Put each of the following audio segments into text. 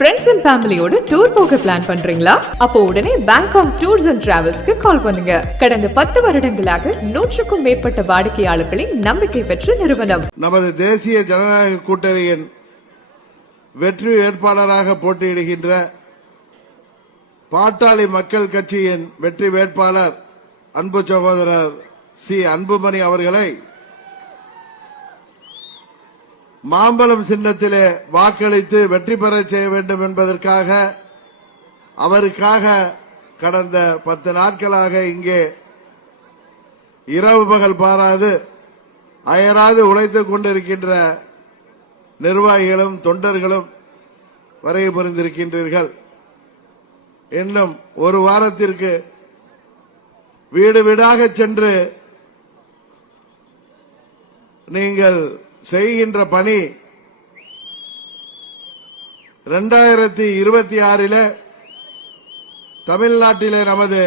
Friends and ஃபேமிலியோட tour போக plan பண்றீங்களா? அப்போ உடனே பேங்காக் டூர்ஸ் அண்ட் டிராவல்ஸ்க்கு கால் பண்ணுங்க. கடந்த பத்து வருடங்களாக நூற்றுக்கும் மேற்பட்ட வாடிக்கையாளர்களின் நம்பிக்கை பெற்ற நிறுவனம். நமது தேசிய ஜனநாயக கூட்டணியின் வெற்றி வேட்பாளராக போட்டியிடுகின்ற பாட்டாளி மக்கள் கட்சியின் வெற்றி வேட்பாளர் அன்பு சகோதரர் சி. அன்புமணி அவர்களை மாம்பழம் சின்னத்திலே வாக்களித்து வெற்றி பெற செய்ய வேண்டும் என்பதற்காக அவருக்காக கடந்த பத்து நாட்களாக இங்கே இரவு பகல் பாராது அயராது உழைத்துக் கொண்டிருக்கின்ற நிர்வாகிகளும் தொண்டர்களும் வரைய புரிந்திருக்கின்றீர்கள். இன்னும் ஒரு வாரத்திற்கு வீடு வீடாக சென்று நீங்கள் செய்கின்ற பணி இரண்டாயிரத்தி இருபத்தி ஆறில தமிழ்நாட்டிலே நமது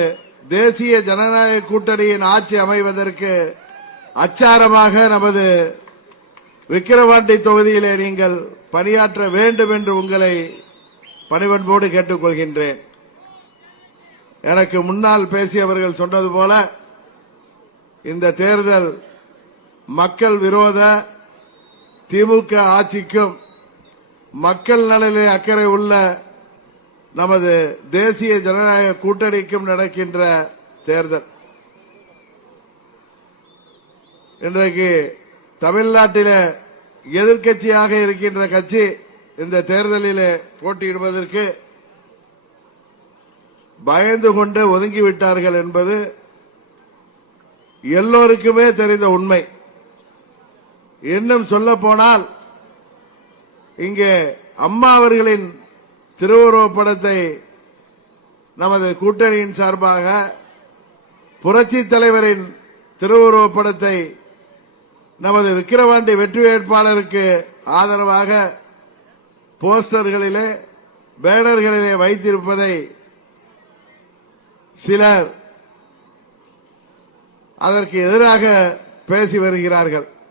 தேசிய ஜனநாயக கூட்டணியின் ஆட்சி அமைவதற்கு அச்சாரமாக நமது விக்கிரவாண்டி தொகுதியிலே நீங்கள் பணியாற்ற வேண்டும் என்று உங்களை பணிவன்போடு கேட்டுக்கொள்கின்றேன். எனக்கு முன்னால் பேசியவர்கள் சொன்னது போல இந்த தேர்தல் மக்கள் விரோத திமுக ஆட்சிக்கும் மக்கள் நலனிலே அக்கறை உள்ள நமது தேசிய ஜனநாயக கூட்டணிக்கும் நடக்கின்ற தேர்தல். இன்றைக்கு தமிழ்நாட்டில் எதிர்க்கட்சியாக இருக்கின்ற கட்சி இந்த தேர்தலிலே போட்டியிடுவதற்கு பயந்து கொண்டு ஒதுங்கிவிட்டார்கள் என்பது எல்லோருக்குமே தெரிந்த உண்மை. இன்னும் சொல்ல போனால் இங்கே அம்மா அவர்களின் திருவுருவப் படத்தை நமது கூட்டணியின் சார்பாக புரட்சி தலைவரின் திருவுருவப் படத்தை நமது விக்கிரவாண்டி வெற்றி வேட்பாளருக்கு ஆதரவாக போஸ்டர்களிலே பேனர்களிலே வைத்திருப்பதை சிலர் அதற்கு எதிராக பேசி வருகிறார்கள்.